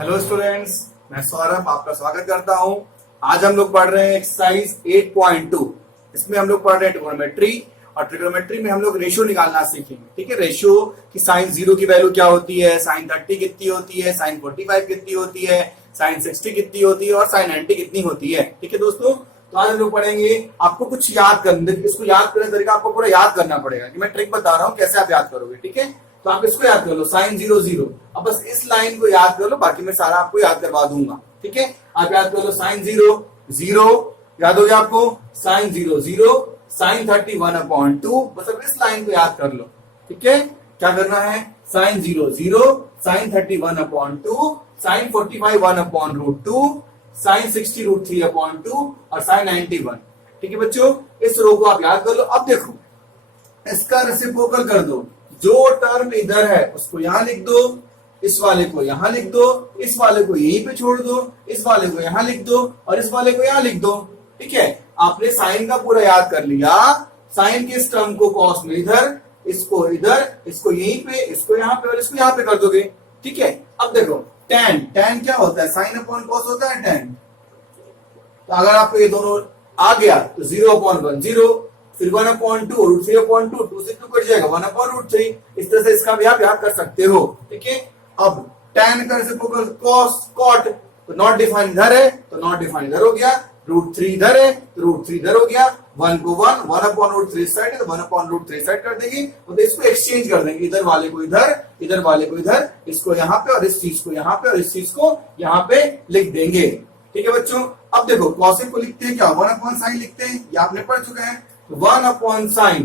Hello students, मैं सौरभ आपका स्वागत करता हूं। आज हम लोग पढ़ रहे हैं एक्सरसाइज 8.2। इसमें हम लोग पढ़ रहे हैं ट्रिग्नोमेट्री, और ट्रिग्नोमेट्री में हम लोग रेशियो निकालना सीखेंगे। ठीक है, रेशियो कि साइन 0 की वैल्यू क्या होती है, साइन 30 कितनी होती है, साइन 45 कितनी होती है, साइन 60 कितनी होती है और साइन 90 कितनी होती है। ठीक है दोस्तों, तो आज हम लोग पढ़ेंगे। आपको कुछ याद करने, इसको याद करने तरीका आपको पूरा याद करना पड़ेगा कि मैं ट्रिक बता रहा हूँ कैसे आप याद करोगे। ठीक है, तो आप इसको याद कर लो, साइन 0 0। अब बस इस लाइन को याद कर लो, बाकी मैं सारा आपको याद करवा दूंगा। ठीक है, आप याद कर लो, साइन 0 0 याद हो गया आपको, साइन 0 0, साइन 30 1/2। बस अब इस लाइन को याद कर लो। ठीक है, क्या करना है, साइन 0 0, साइन 30 1/2, साइन 45 1/√2, साइन 60 √3/2 और साइन 91। ठीक है बच्चों, इस रो को आप याद कर लो। अब देखो, इसका रेसिप्रोकल कर दो। जो टर्म इधर है उसको यहां लिख दो, इस वाले को यहां लिख दो, इस वाले को यहीं पे छोड़ दो, इस वाले को यहां लिख दो और इस वाले को यहां लिख दो। ठीक है, आपने साइन का पूरा याद कर लिया। साइन के इस टर्म को कॉस में इधर, इसको इधर, इसको यहीं पे, इसको यहां पे और इसको यहां पे कर दोगे। ठीक है, अब देखो tan, tan क्या होता है, साइन अपॉन कॉस होता है tan। तो अगर आपको ये दोनों आ गया तो 0/1 0, फिर 1/2 √3/2, 2 से 2 कट जाएगा 1/√3। इस तरह से इसका भी आप याद कर सकते हो। ठीक है, अब tan का रेसिप्रोकल cos cot, तो नॉट डिफाइन इधर है तो नॉट डिफाइन इधर हो गया, √3 इधर है तो √3 इधर हो गया, 1 को 1, 1/√3 साइड है तो 1/√3 साइड कर देंगे। तो इसको एक्सचेंज कर देंगे, इधर वाले को इधर, इधर वाले को इधर, इसको यहाँ पे और इस चीज को यहाँ पे और इस चीज को यहाँ पे लिख देंगे। ठीक है बच्चों, अब देखो कॉसेक को लिखते हैं क्या, 1/sin लिखते हैं, ये आपने पढ़ चुके हैं। 1/sin,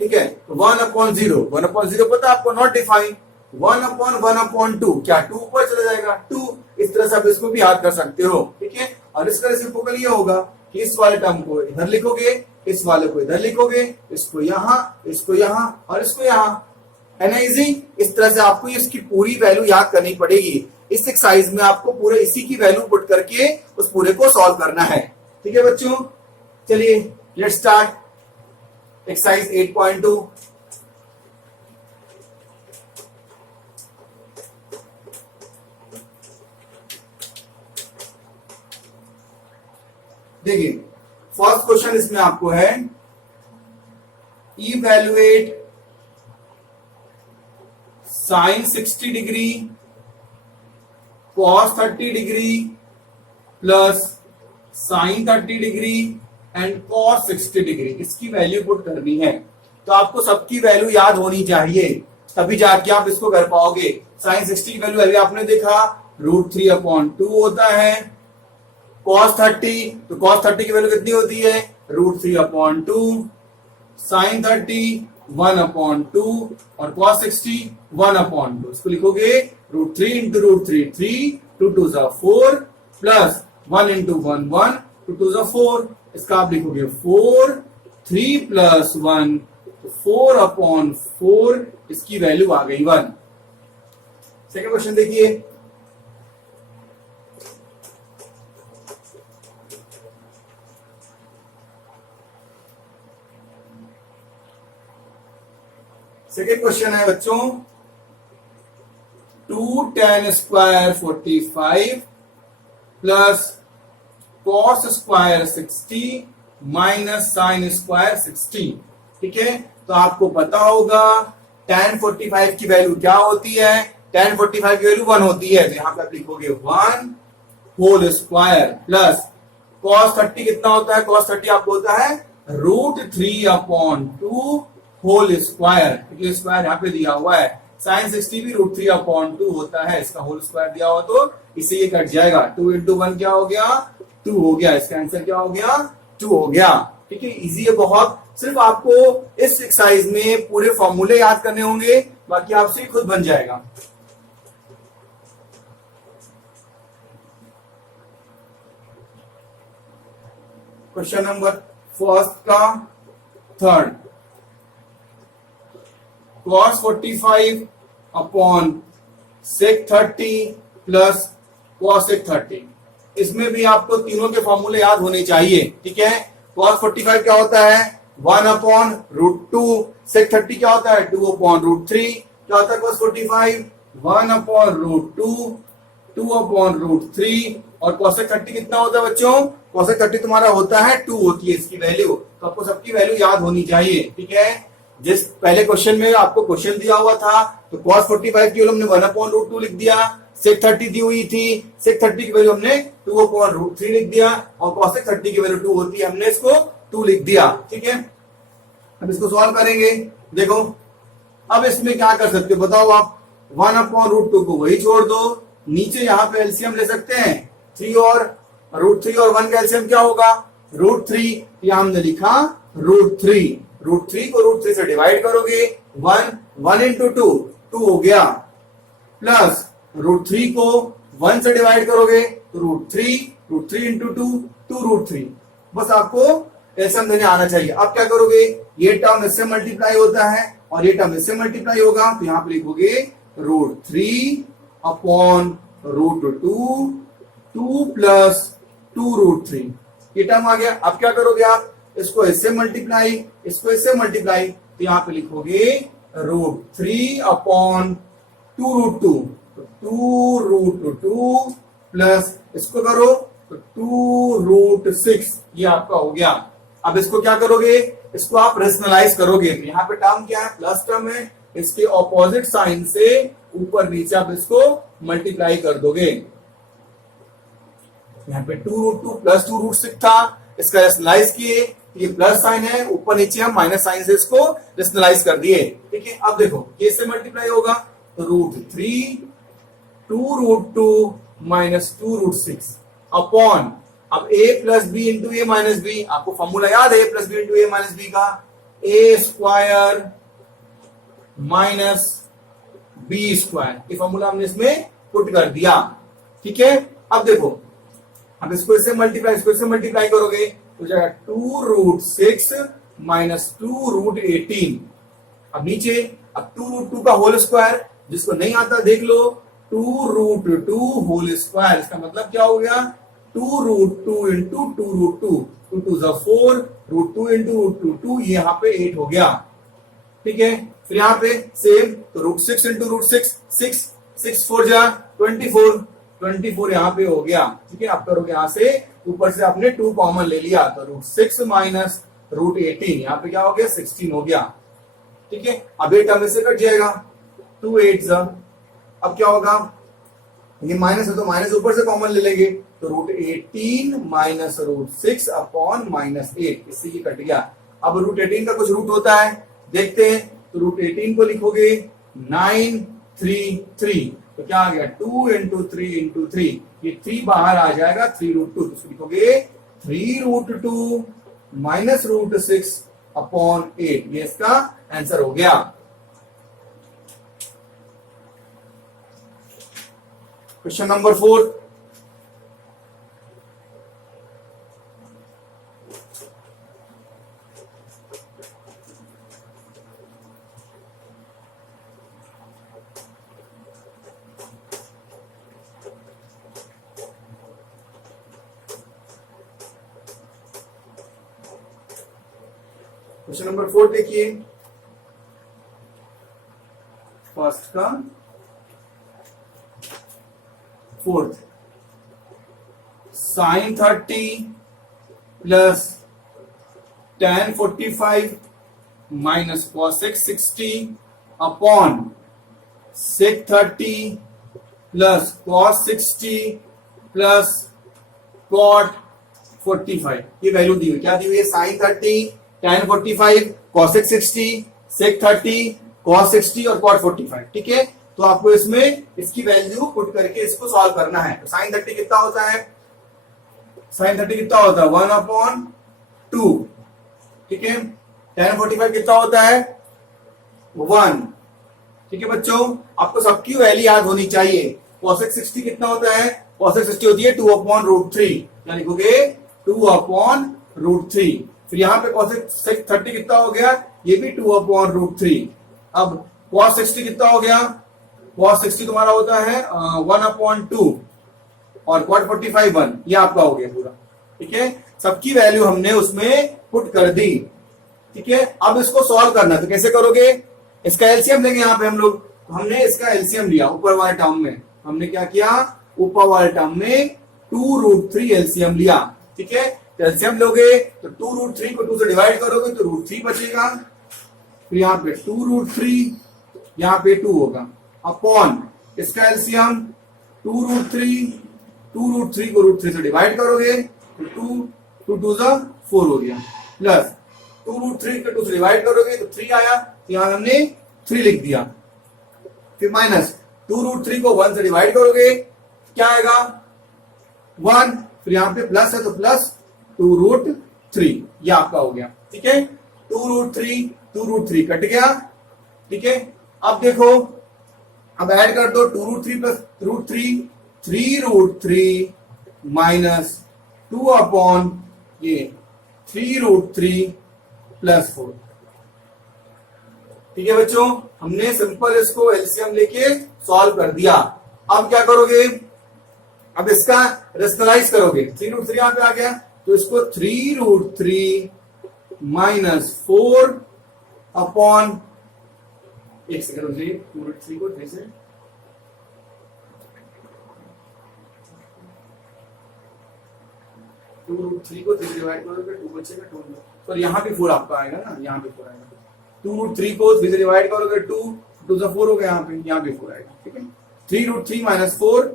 ठीक है, 1/0, 1/0 पता आपको, नॉट डिफाइन। 1/1/2, क्या 2 ऊपर चला जाएगा 2। इस तरह से आप इसको भी याद कर सकते हो। ठीक है, और इसका रेसिप्रोकल ये होगा कि इस वाले टर्म को इधर लिखोगे, इस वाले को इधर लिखोगे, इसको यहां, इसको यहां और इसको यहां। है ना इजी। इस तरह से आपको इसकी पूरी वैल्यू याद करनी पड़ेगी। इस एक्सरसाइज में आपको पूरे इसी की वैल्यू पुट करके उस पूरे को सॉल्व करना है। ठीक है बच्चों, चलिए लेट्स स्टार्ट एक्सरसाइज 8.2। देखिए फर्स्ट क्वेश्चन इसमें आपको है, evaluate sine 60 degree cos 30 degree plus sine 30 degree and cos 60 degree, इसकी वैल्यू पुट करनी है। तो आपको सबकी वैल्यू याद होनी चाहिए, तभी जाके आप इसको कर पाओगे। साइन 60 की वैल्यू अभी आपने देखा, √3/2 होता है। cos 30, तो cos 30 की वैल्यू कितनी होती है, √3/2। साइन 30 1/2 और cos 60 1/2। इसको लिखोगे √3 इंटू √3 3, 2 2 4 प्लस 1 इंटू 1 1, 2 2 4। इसका आप लिखोगे 4, 3 प्लस 1, 4/4। इसकी वैल्यू आ गई 1। सेकेंड क्वेश्चन देखिए, सेकेंड क्वेश्चन है बच्चों, 2 tan square 45 plus cos square 60 minus sine square 60। ठीक है, तो आपको पता होगा tan 45 की वैल्यू क्या होती है, tan 45 की वैल्यू 1 होती है। तो यहां पे आप लिखोगे 1 होल स्क्वायर प्लस cos 30 कितना होता है, cos 30 आपको होता है √3/2 होल स्क्वायर, स्क्वायर यहाँ पे दिया हुआ है। साइन 60 भी √3/2 होता है, इसका होल स्क्वायर दिया हुआ तो इसे ये कट जाएगा। 2 इंटू 1 क्या हो गया, 2 हो गया। इसका आंसर क्या हो गया, 2 हो गया। ठीक है, इजी है बहुत। सिर्फ आपको इस एक्सरसाइज में पूरे फॉर्मूले याद करने होंगे, बाकी आपसे खुद बन जाएगा। क्वेश्चन नंबर फर्स्ट का third, cos 45 upon sec 30 plus cosec 30। इसमें भी आपको तीनों के फॉर्मूले याद होने चाहिए। ठीक है, cos 45 क्या होता है, 1/√2। sec 30 क्या होता है, 2/√3। क्या होता है cos 45, 1/√2 2/√3 और cosec 30 कितना होता है बच्चों? cosec 30 तुम्हारा होता है 2 होती है इसकी वैल्यू, तो आपको सबकी वैल्यू याद होनी चाहिए, ठीक है। जिस पहले क्वेश्चन में आपको क्वेश्चन दिया हुआ था तो cos 45 की वैल्यू हमने 1/√2 लिख दिया, sec 30 दी हुई थी, sec 30 की वैल्यू हमने 2/√3 लिख दिया और cosec 30 की वैल्यू 2 होती है, हमने इसको 2 लिख दिया, ठीक है। अब इसको सॉल्व करेंगे, देखो अब इसमें क्या कर सकते हो बताओ आप, 1/√2 को वही छोड़ दो, नीचे यहाँ पे एलसीएम ले सकते हैं, 3 और √3 और 1 का एलसीएम क्या होगा? √3, यहाँ हमने लिखा √3, √3 को √3 से डिवाइड करोगे, 1 इंटू 2 हो गया, प्लस √3 को 1 से डिवाइड करोगे तो √3 इंटू 2 √3, बस आपको एलसीएम देने आना चाहिए। अब क्या करोगे, ये टर्म इससे मल्टीप्लाई होता है और ये टर्म इससे मल्टीप्लाई होगा, तो यहां पे लिखोगे √3/√2, 2 प्लस 2√3, ये टर्म आ गया। अब क्या करोगे आप, इसको इससे मल्टीप्लाई, इसको इससे मल्टीप्लाई, तो यहां पे लिखोगे √3/2√2, 2√2 प्लस इसको करो तो 2√6, ये आपका हो गया। अब इसको क्या करोगे, इसको आप रेशनलाइज करोगे, तो यहाँ पे टर्म क्या है, प्लस टर्म है, इसके ऑपोजिट साइन से ऊपर नीचे आप इसको मल्टीप्लाई कर दोगे। यहाँ पे 2√2 प्लस 2√6 था, इसका रेशनलाइज किए, ये प्लस साइन है, ऊपर नीचे हम माइनस साइन से इसको रेशनलाइज कर दिए, ठीक है। अब देखो ये से मल्टीप्लाई होगा तो √3 2√2 माइनस 2√6 अपॉन, अब a plus B into A minus B, आपको फॉर्मूला याद है a plus B into A minus B का, a square minus B square, ये फॉर्मूला हमने इसमें पुट कर दिया, ठीक है। अब देखो, अब इसको इससे मल्टीप्लाई, इसको इससे मल्टीप्लाई करोगे तो जाएगा 2√6 माइनस 2√18, अब नीचे, अब 2√2 का होल स्क्वायर, जिसको नहीं आता देख लो, 2√2 होल स्क्वायर, इसका मतलब क्या हो गया, 2√2 इंटू 2√2, 2 2 जा 4, √2 इंटू √2, ये यहाँ पे 8 हो गया, ठीक है। फिर यहाँ पे सेम, तो √6 इंटू √6, 6 4 जा 24 यहाँ पे हो गया, ठीक है। आप करोगे यहाँ से, ऊपर से आपने 2 कॉमन ले लिया, तो √6 माइनस √18, यहाँ पे क्या हो गया, 16 हो गया, ठीक है। अब ये टर्म इससे कट जाएगा, 2 8 जा, अब क्या होगा, ये माइनस है तो माइनस ऊपर से कॉमन ले लेंगे, तो √18 माइनस √6 अपॉन -8, इससे ये कट गया। अब √18 का कुछ रूट होता है, देखते हैं, तो √18 को लिखोगे 933, तो क्या आ गया, 2 इंटू 3 इंटू 3, ये 3 बाहर आ जाएगा, 3√2, तो उसको लिखोगे 3√2 माइनस √6 अपॉन 8, ये इसका आंसर हो गया। क्वेश्चन नंबर 4, क्वेश्चन नंबर 4 देखिए, फर्स्ट का 4th, sin 30 plus tan 45 minus cosec 60 upon sec 30 plus cos 60 plus cot 45, ये वैल्यू दी हुई, क्या दी हुई है, sin 30 tan 45 cosec 60 sec 30 cos 60 और cot 45, ठीक है। तो आपको इसमें इसकी वैल्यू पुट करके इसको सॉल्व करना है। तो sin 30 कितना होता है, sin 30 कितना होता है, 1/2, ठीक है। tan 45 कितना होता है, 1, ठीक है बच्चों। आपको सबकी वैल्यू याद होनी चाहिए। cosec 60 कितना होता है, cosec 60 होती है 2/√3, क्या लिखोगे, 2/√3। फिर यहाँ पे cosec 30 कितना हो गया, ये भी 2/√3। अब cos 60 कितना हो गया, cos 60 तुम्हारा होता है 1/2 और cot 45 1, ये आपका हो गया पूरा, ठीक है। सबकी वैल्यू हमने उसमें पुट कर दी, ठीक है। अब इसको सॉल्व करना, तो कैसे करोगे, इसका एलसीएम लेंगे यहाँ पे हम लोग, तो हमने इसका एलसीएम लिया ऊपर वाले टर्म में, हमने क्या किया, ऊपर वाले टर्म में 2√3 एलसीएम लिया, ठीक है। एलसीएम लोगे तो 2√3 को 2 से डिवाइड करोगे तो √3 बचेगा, फिर यहाँ पे 2√3, यहाँ पे 2 होगा, अपॉन इसका एलसीएम 2√3, 2√3 को √3 से डिवाइड करोगे तो 2 2 जा 4 हो गया, प्लस 2√3 को 2 से डिवाइड करोगे तो 3 आया, यहां हमने 3 लिख दिया, फिर माइनस 2√3 को 1 से डिवाइड करोगे क्या आएगा 1, फिर यहाँ पे प्लस है तो प्लस 2√3, ये आपका हो गया, ठीक है। 2√3 कट गया, ठीक है। अब देखो, अब ऐड कर दो 2√3 प्लस √3, 3√3 माइनस 2 अपॉन ये 3√3 प्लस 4, ठीक है बच्चों। हमने सिंपल इसको एलसीएम लेके सॉल्व कर दिया। अब क्या करोगे, अब इसका रेशनलाइज करोगे, 3√3 यहां पे आ गया तो इसको 3√3 माइनस 4 अपॉन, एक सेकंड, 2√3 को 3 से 2√3 को 3 डिवाइड करोगे 2 बचेगा, 2 तो यहाँ पे 4 आपका आएगा ना, यहाँ पे 4 आएगा। 2√3 को 3 से डिवाइड करोगे 2 2 से 4 हो गया, यहाँ पे 4 आएगा, ठीक है। 3√3 माइनस 4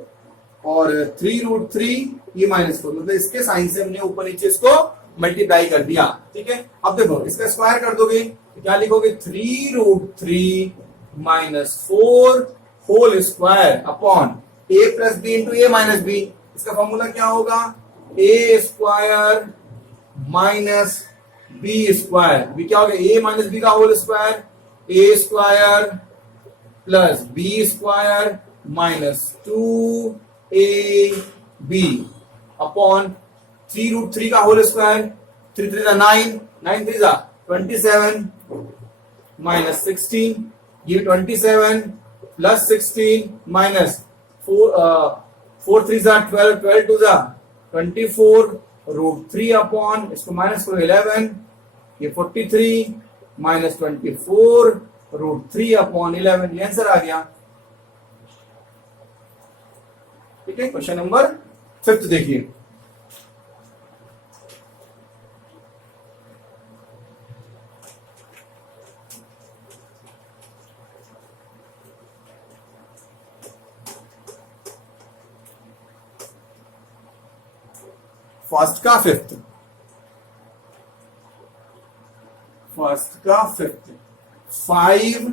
और 3√3 ये माइनस 4, मतलब इसके साइन से हमने ऊपर नीचे इसको मल्टीप्लाई कर दिया, ठीक है। अब देखो इसका स्क्वायर कर दोगे तो क्या लिखोगे 3√3 minus 4 whole square upon a plus B into A minus B. इसका फॉर्मूला क्या होगा, A square minus B square, B क्या होगा ए माइनस बी का whole square, A square plus B square minus 2ab upon 3√3 का whole square, 3 3 जा 9, 9 3 जा 27 minus 16, ये 27 प्लस 16 माइनस 4 3 जा 12, 12 2 जा 24 √3 अपॉन इसको माइनस करो 11, ये 43 माइनस 24 √3 अपॉन 11, ये आंसर आ गया, ठीक है। क्वेश्चन नंबर 5 देखिए, फर्स्ट का fifth, 5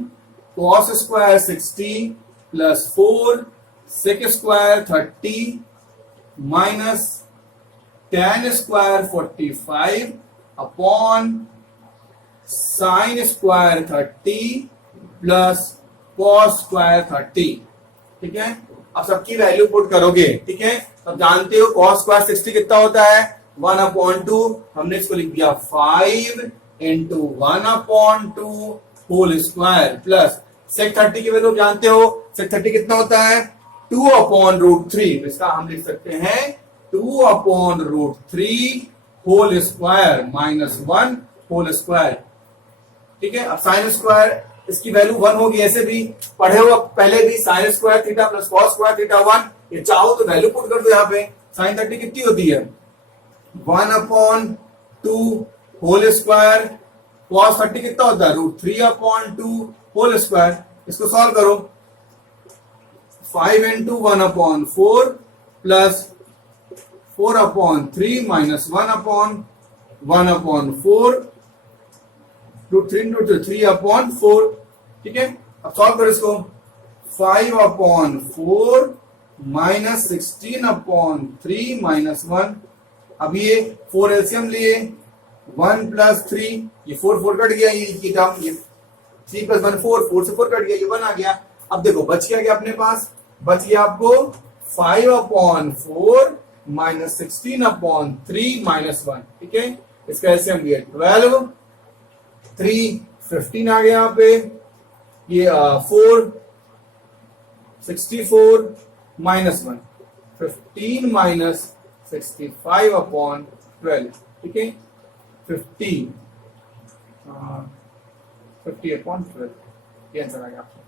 cos square 60 plus 4 sec square 30 minus tan square 45 upon sin square 30 plus cos square 30, ठीक है। अब सबकी वैल्यू पुट करोगे, ठीक है। अब जानते हो cos स्क्वायर 60 कितना होता है 1/2, हमने इसको लिख दिया 5 into 1/2 whole square plus sec 30 की वैल्यू जानते हो, sec 30 कितना होता है 2/√3, इसका हम लिख सकते हैं 2/√3 whole square minus 1 whole square, ठीक है। अब साइन स्क्वायर इसकी वैल्यू 1 होगी, ऐसे भी पढ़े हो पहले भी, sine square theta plus cos square theta 1, ये चाहो तो वैल्यू पुट कर दो यहाँ पे। साइन 30 कितनी होती है 1/2 होल स्क्वायर, कॉस 30 कितना होता है √3/2 होल स्क्वायर, इसको सॉल्व करो 5 इंटू 1/4 प्लस 4/3 माइनस 1/1/4 √3/3/4, ठीक है। अब सॉल्व करो इसको 5/4 माइनस 16/3 माइनस 1, अब ये 4 एलसीएम लिए 1 प्लस 3, ये 4 कट गया, ये टर्म, ये 3 प्लस 1 4 से 4 कट गया, ये 1 आ गया। अब देखो बच क्या अपने पास, बच गया आपको 5/4 माइनस 16/3 माइनस 1, ठीक है। इसका एलसीएम लिया 12, 3 15 आ गया यहाँ पे, ये 4 64 माइनस 1 15 माइनस 65/12, ठीक है। 50/12 ये आंसर आ गया आपका,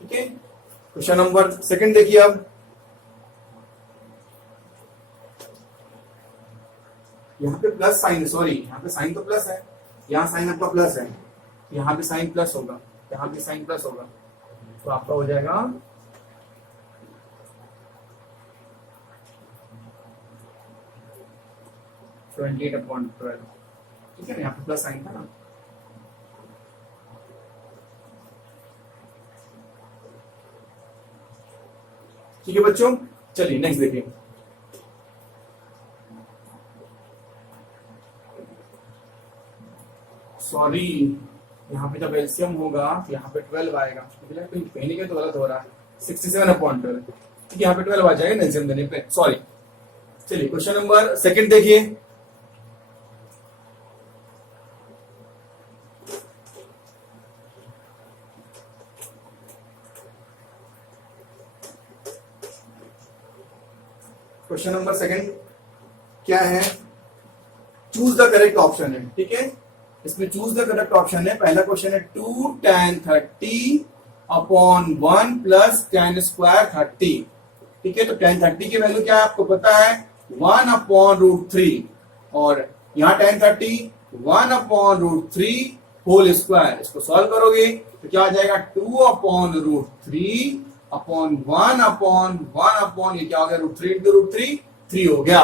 ठीक है। क्वेश्चन नंबर 2 देखिए, अब यहाँ पे प्लस साइन, सॉरी यहाँ पे साइन तो प्लस है, यहाँ साइन आपका प्लस है, यहाँ पे साइन प्लस होगा, यहाँ पे साइन प्लस होगा, तो आपका हो जाएगा 28/12। ठीक है ना, यहाँ पे प्लस साइन था ना। ठीक है बच्चों, चलिए नेक्स्ट देखिए। सॉरी, यहाँ पे जब एलसीएम होगा यहाँ पे 12 आएगा, पहले के तो गलत हो रहा है, 67/12। ठीक है, यहाँ पे 12 आ जाएगा एलसीएम देने पे, सॉरी। चलिए क्वेश्चन नंबर सेकंड देखिए। क्वेश्चन नंबर सेकंड क्या है, चूज द करेक्ट ऑप्शन है। ठीक है, इसमें चूज द करेक्ट ऑप्शन है। पहला क्वेश्चन है 2 tan 30/1 प्लस tan स्क्वायर 30। ठीक है, तो tan 30 की वैल्यू क्या है आपको पता है, 1/√3, और यहाँ tan 30 1/√3 होल स्क्वायर। इसको सॉल्व करोगे तो क्या आ जाएगा, 2/√3 अपॉन 1/1 ये क्या हो गया, √3 × √3 3 हो गया।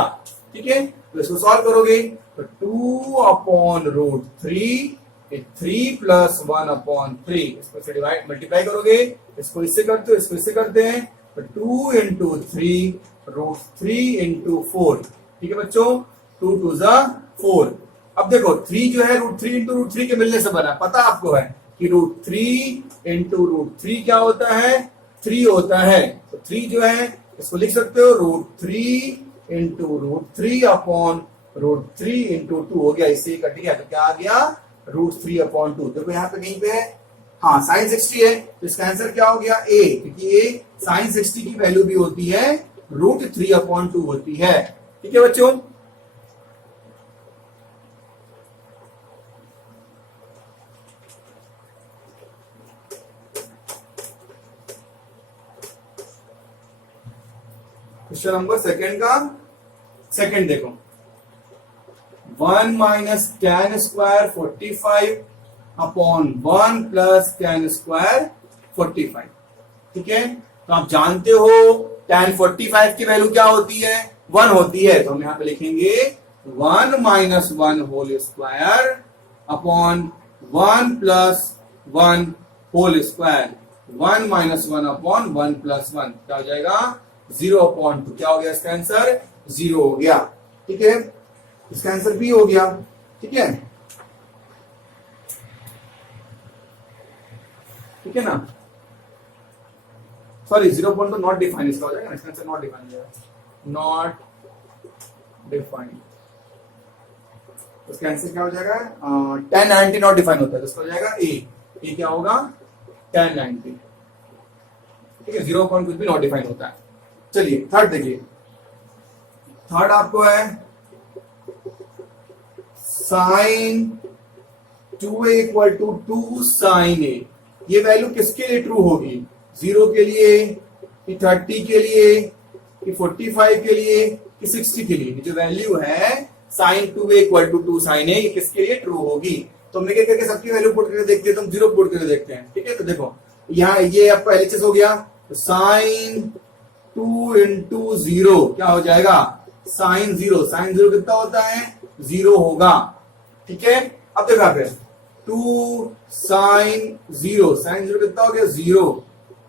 ठीक है, तो इसको सॉल्व करोगे तो 2/√3 3 + 1/3, इसको से डिवाइड मल्टीप्लाई करोगे, इसको इससे करते हो, इसको इससे करते हैं, तो 2 × 3 √3 × 4। ठीक है बच्चों, 2 2 4। अब देखो 3 जो है √3 × √3 के मिलने से बना, पता आपको है कि √3 × √3 क्या होता है, 3 होता है। तो 3 जो है इसको लिख सकते हो √3 × √3 अपॉन √3 × 2 हो गया, इससे कट गया, तो क्या आ गया, √3/2। देखो यहाँ पे कहीं पे है, हाँ sin 60 है, तो इसका आंसर क्या हो गया, a, क्योंकि a sin 60 की वैल्यू भी होती है √3/2 होती है। ठीक है बच्चों, क्वेश्चन नंबर सेकंड का सेकंड देखो, 1 - tan स्क्वायर 45/1 + tan स्क्वायर 45। ठीक है, तो आप जानते हो tan 45 की वैल्यू क्या होती है, 1 होती है, तो हम यहां पे लिखेंगे 1 - 1 whole square upon 1 + 1 whole square, 1 - 1 upon 1 + 1 क्या हो जाएगा, 0/2। क्या हो गया इसका आंसर, 0 हो गया। ठीक है, इसका आंसर बी हो गया। ठीक है, ठीक है ना, सॉरी 0.2 नॉट डिफाइंड, इसका हो जाएगा, इसका आंसर नॉट डिफाइंड जाएगा, नॉट डिफाइंड। इसका आंसर क्या हो जाएगा, tan 90 नॉट डिफाइंड होता है, तो इसका हो जाएगा ए क्या होगा, tan 90। ठीक है, 0 कुछ भी नॉट डिफाइंड होता है। चलिए थर्ड देखिए, थर्ड आपको है sin 2a = 2 sin a। ये वैल्यू किसके लिए ट्रू होगी, 0 के लिए कि 30 के लिए कि 45 के लिए कि 60 के लिए। जो वैल्यू है sin 2a = 2 sin a, ये किसके लिए ट्रू होगी, तो हम एक करके सबकी वैल्यू पुट करके देखते हैं, तो हम 0 पुट करके देखते हैं। ठीक है, तो देखो यहाँ ये आपका एलएचएस हो गया, तो sin 2 × 0 क्या हो जाएगा, sin 0 कितना होता है, 0 होगा। ठीक है, अब देखा फिर 2 sin 0 कितना हो गया, 0,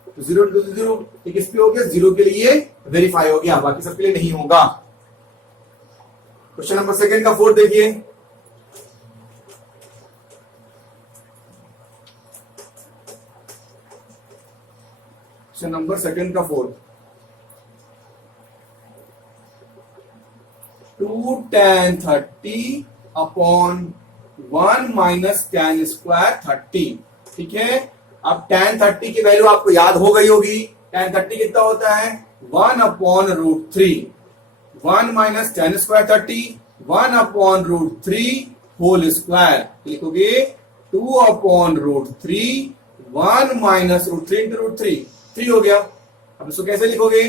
तो 0 × 0 ये किस पे हो गया, 0 के लिए वेरीफाई हो गया, बाकी सबके लिए नहीं होगा। क्वेश्चन नंबर सेकंड का फोर्थ देखिए, क्वेश्चन नंबर सेकंड का फोर्थ, 2 tan 30/1 - tan स्क्वायर 30। ठीक है, अब tan 30 की वैल्यू आपको याद हो गई होगी, tan 30 कितना होता है, 1/√3, 1 - tan स्क्वायर 30, 1/√3 होल स्क्वायर, लिखोगे 2/√3, 1 - √3 × √3 3 हो गया। अब इसको कैसे लिखोगे,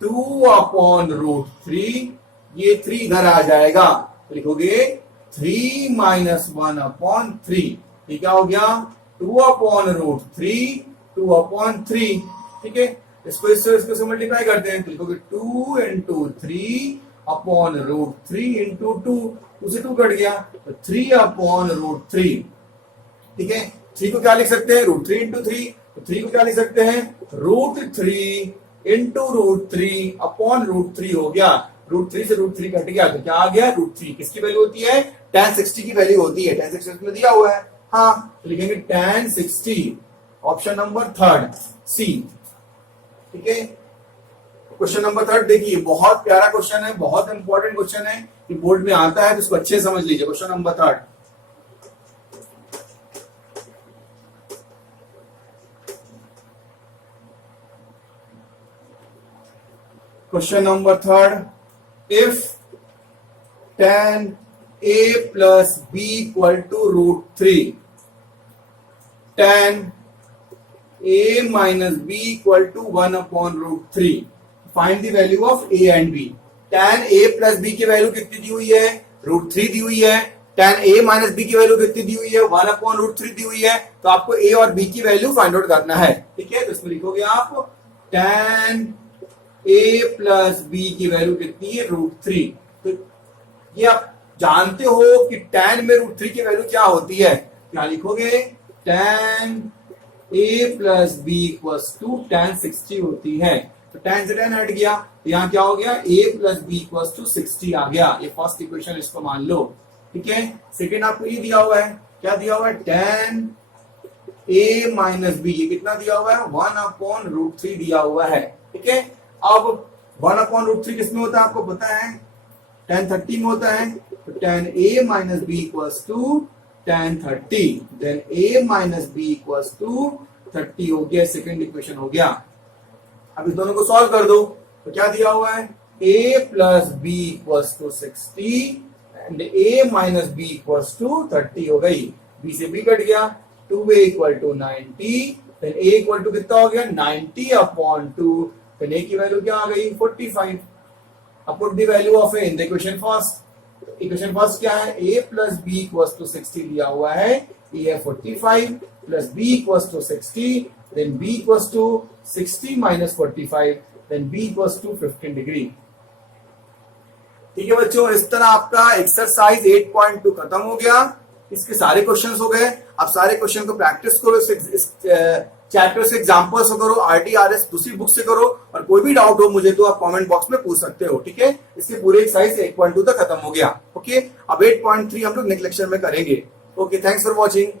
2/√3, ये 3 इधर आ जाएगा, लिखोगे 3 माइनस 1/3, ठीक है, हो गया 2/√3, 2/3, ठीक है। इसको से मल्टीप्लाई करते हैं तो लिखोगे 2 इंटू 3/√3 इंटू 2, 2 से 2 कट गया तो 3/√3, ठीक है। 3 को क्या लिख सकते हैं, √3 इंटू 3, तो 3 को क्या लिख सकते हैं, √3 इंटू √3/√3 हो गया। √3 से √3 कट गया तो क्या आ गया, √3 किसकी वैल्यू होती है, tan 60 की वैल्यू होती है। tan 60 में दिया हुआ है, हाँ, तो लिखेंगे tan 60, ऑप्शन नंबर 3 सी, ठीक है। क्वेश्चन नंबर 3 देखिए, बहुत प्यारा क्वेश्चन है, बहुत इंपॉर्टेंट क्वेश्चन है, कि बोर्ड में आता है तो इसको अच्छे से समझ लीजिए। Question number 3, question number 3, if tan a plus b equal to √3, tan a minus b equal to 1/√3, find the value of a and b। tan a plus b की वैल्यू कितनी दी हुई है, √3 दी हुई है। tan a माइनस b की value कितनी दी हुई है, 1/√3 दी हुई है। तो आपको a और b की वैल्यू फाइंड आउट करना है, ठीक है। तो इसमें लिखोगे आप tan a प्लस b की वैल्यू कितनी है, √3। तो ये आप जानते हो कि tan में √3 की वैल्यू क्या होती है, क्या लिखोगे, tan a plus b equals to tan 60 होती है। तो tan से tan हट गया तो यहाँ क्या हो गया, a plus b equals to 60 आ गया। ये फर्स्ट इक्वेशन, इसको मान लो, ठीक है। सेकेंड आपको ये दिया हुआ है, क्या दिया हुआ है, tan a माइनस b, ये कितना दिया हुआ है, 1/√3 दिया हुआ है, ठीक है। अब 1/√3 किसमें होता है आपको पता है, tan 30 में होता है। तो tan a minus b equals to tan 30, then a minus b equals to 30 हो गया, सेकेंड इक्वेशन हो गया। अब इस दोनों को सॉल्व कर दो तो क्या दिया हुआ है, a plus b equals to 60 and a minus b equals to 30 हो गई। b से b कट गया, 2a equal to 90, then a equal to कितना हो गया, 90/2, देन a की वैल्यू क्या आ गई, 45। अब put the value of a in the equation first. Equation first क्या है, a plus b equals to 60 दिया हुआ है, a है 45 plus b equals to 60, then b equals to 60 minus 45, then b equals to 15 degree. ठीक है बच्चों, इस तरह आपका एक्सरसाइज 8.2 खत्म हो गया। इसके सारे क्वेश्चंस हो गए। आप सारे क्वेश्चन को प्रैक्टिस करो, इस चैप्टर से एग्जांपल्स करो, RTRS दूसरी बुक से करो, और कोई भी डाउट हो मुझे तो आप कमेंट बॉक्स में पूछ सकते हो, ठीक है। इसके पूरे एक्सरसाइज 8.2 तक खत्म हो गया। ओके, अब 8.3 हम लोग नेक्स्ट लेक्चर में करेंगे। Okay, thanks for watching.